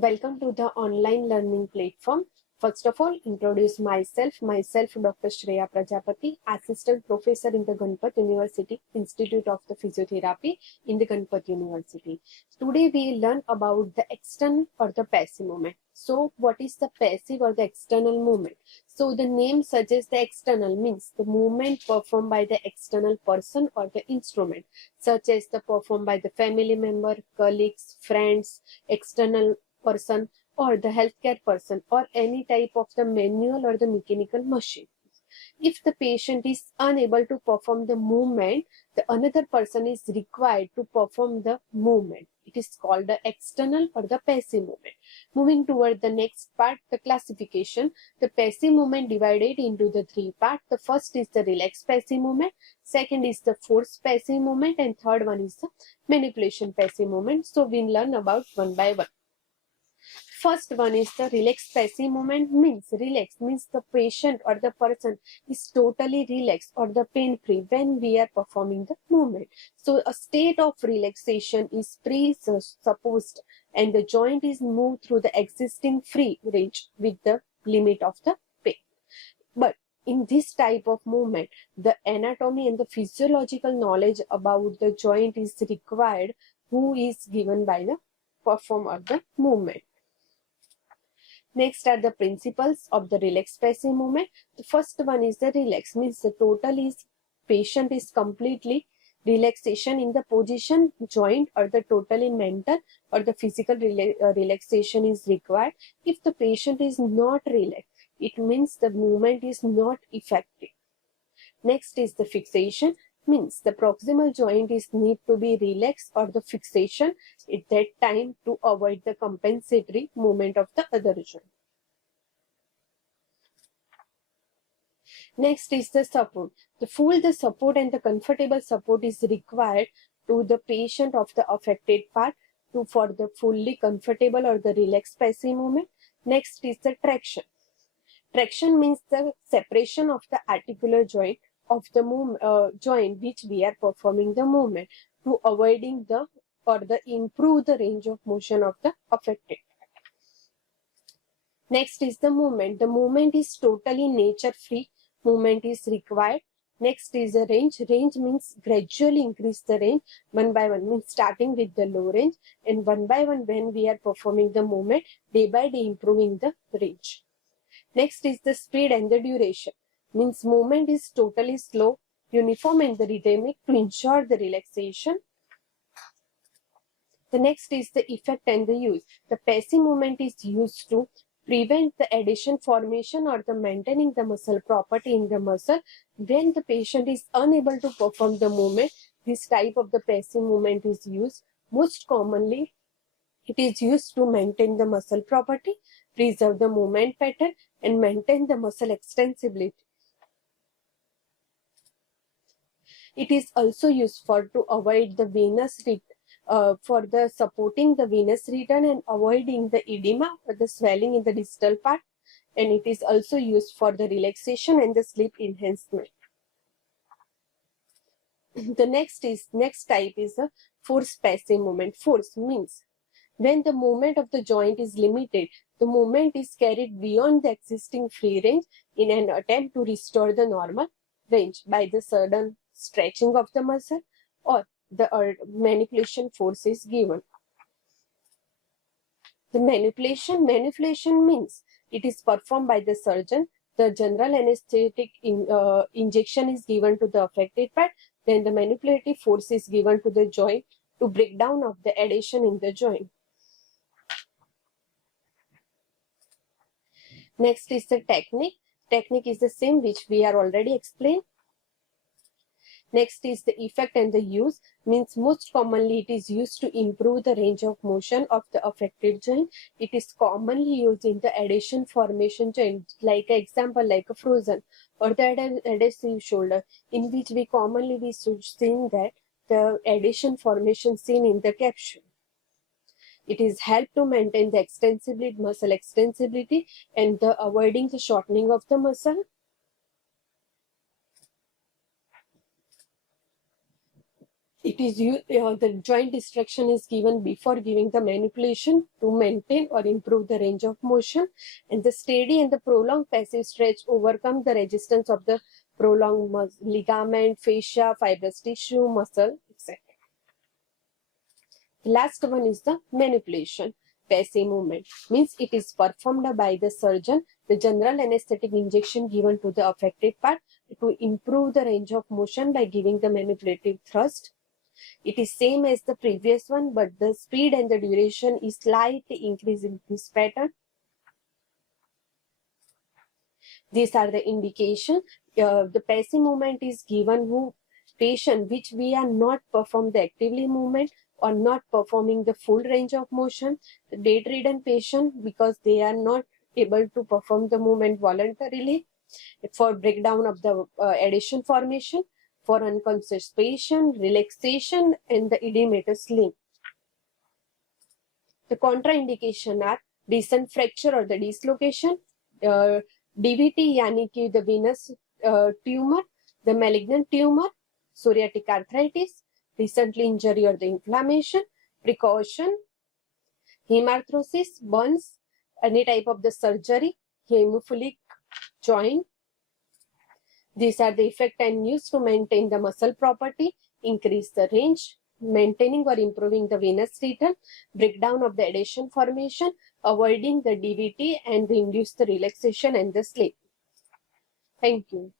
Welcome to the online learning platform. First of all, introduce myself. Myself, Dr. Shreya Prajapati, Assistant Professor in the Ganpat University Institute of the Physiotherapy in the Ganpat University. Today we learn about the external or the passive movement. So, what is the passive or the external movement? So, the name suggests the external means the movement performed by the external person or the instrument, such as the performed by the family member, colleagues, friends, external person or the healthcare person or any type of the manual or the mechanical machine. If the patient is unable to perform the movement, the another person is required to perform the movement. It is called the external or the passive movement. Moving toward the next part, the classification. The passive movement divided into the three parts. The first is the relaxed passive movement, second is the forced passive movement, and third one is the manipulation passive movement. So we learn about one by one. First one is the relaxed passive movement. Means the patient or the person is totally relaxed or the pain free when we are performing the movement. So a state of relaxation is presupposed and the joint is moved through the existing free range with the limit of the pain. But in this type of movement, the anatomy and the physiological knowledge about the joint is required, who is given by the performer of the movement. Next are the principles of the relaxed passive movement. The first one is the relax, means the total is patient is completely relaxation in the position, joint or the totally mental or the physical relaxation is required. If the patient is not relaxed, it means the movement is not effective. Next is the fixation, means the proximal joint is need to be relaxed or the fixation at that time to avoid the compensatory movement of the other joint. Next is the support. The full the support and the comfortable support is required to the patient of the affected part for the fully comfortable or the relaxed passive movement. Next is the traction. Traction means the separation of the articular joint of the joint which we are performing the movement to avoiding the or the improve the range of motion of the affected. Next is the movement. The movement is totally nature free. Movement is required. Next is the range. Range means gradually increase the range one by one, means starting with the low range and one by one when we are performing the movement, day by day improving the range. Next is the speed and the duration, means movement is totally slow, uniform and the rhythmic to ensure the relaxation. The next is the effect and the use. The passive movement is used to prevent the adhesion formation or the maintaining the muscle property in the muscle. When the patient is unable to perform the movement, this type of the passive movement is used. Most commonly, it is used to maintain the muscle property, preserve the movement pattern, and maintain the muscle extensibility. It is also used to avoid the venous for the supporting the venous return and avoiding the edema or the swelling in the distal part, and it is also used for the relaxation and the sleep enhancement. The next type is a forced passive movement. Force means when the movement of the joint is limited, the movement is carried beyond the existing free range in an attempt to restore the normal range by the sudden stretching of the muscle or the manipulation force is given. The manipulation means it is performed by the surgeon. The general anesthetic injection is given to the affected part. Then the manipulative force is given to the joint to break down of the adhesion in the joint. Next is the technique. Technique is the same which we are already explained. Next is the effect and the use, means most commonly it is used to improve the range of motion of the affected joint. It is commonly used in the adhesion formation joint, like example like a frozen or the adhesive shoulder, in which we commonly seen that the adhesion formation seen in the capsule. It is helped to maintain the extensibility, muscle extensibility, and the avoiding the shortening of the muscle. It is the joint distraction is given before giving the manipulation to maintain or improve the range of motion, and the steady and the prolonged passive stretch overcome the resistance of the prolonged ligament, fascia, fibrous tissue, muscle, etc. The last one is the manipulation. Passive movement means it is performed by the surgeon, the general anesthetic injection given to the affected part to improve the range of motion by giving the manipulative thrust. It is same as the previous one, but the speed and the duration is slightly increased in this pattern. These are the indication. The passive movement is given who patient which we are not perform the actively movement or not performing the full range of motion. The bedridden patient because they are not able to perform the movement voluntarily. For breakdown of the adhesion formation, for unconscious patient, relaxation, and the edematous limb. The contraindication are decent fracture or the dislocation, DVT यानी कि the venous tumor, the malignant tumor, psoriatic arthritis, recently injury or the inflammation, precaution, hemarthrosis, burns, any type of the surgery, hemophilic joint. These are the effect and use to maintain the muscle property, increase the range, maintaining or improving the venous return, breakdown of the adhesion formation, avoiding the DVT, and induce the relaxation and the sleep. Thank you.